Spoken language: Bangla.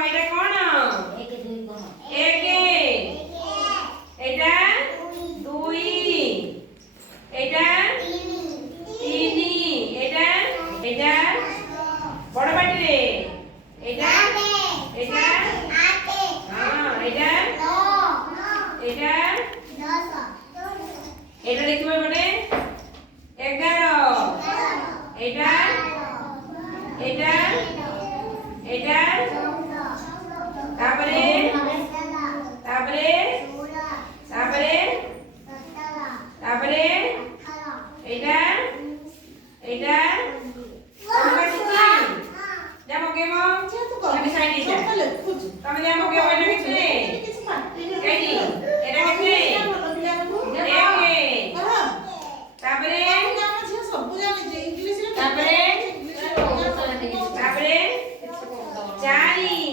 এটা কোন এক এটা দুই এটা তিন এটা এটা বড় পাটি রে এটা এটা হ্যাঁ এটা এটা এটা লিখবে মানে 11 এটা এটা এটা তারপরে তারপরে তারপরে তারপরে এটা এটা দেখো কেমন আমি সাইডে যা তুমি দেখো কেমন এটা কিছু এই নি এটা কিছু তারপরে তারপরে তারপরে চারি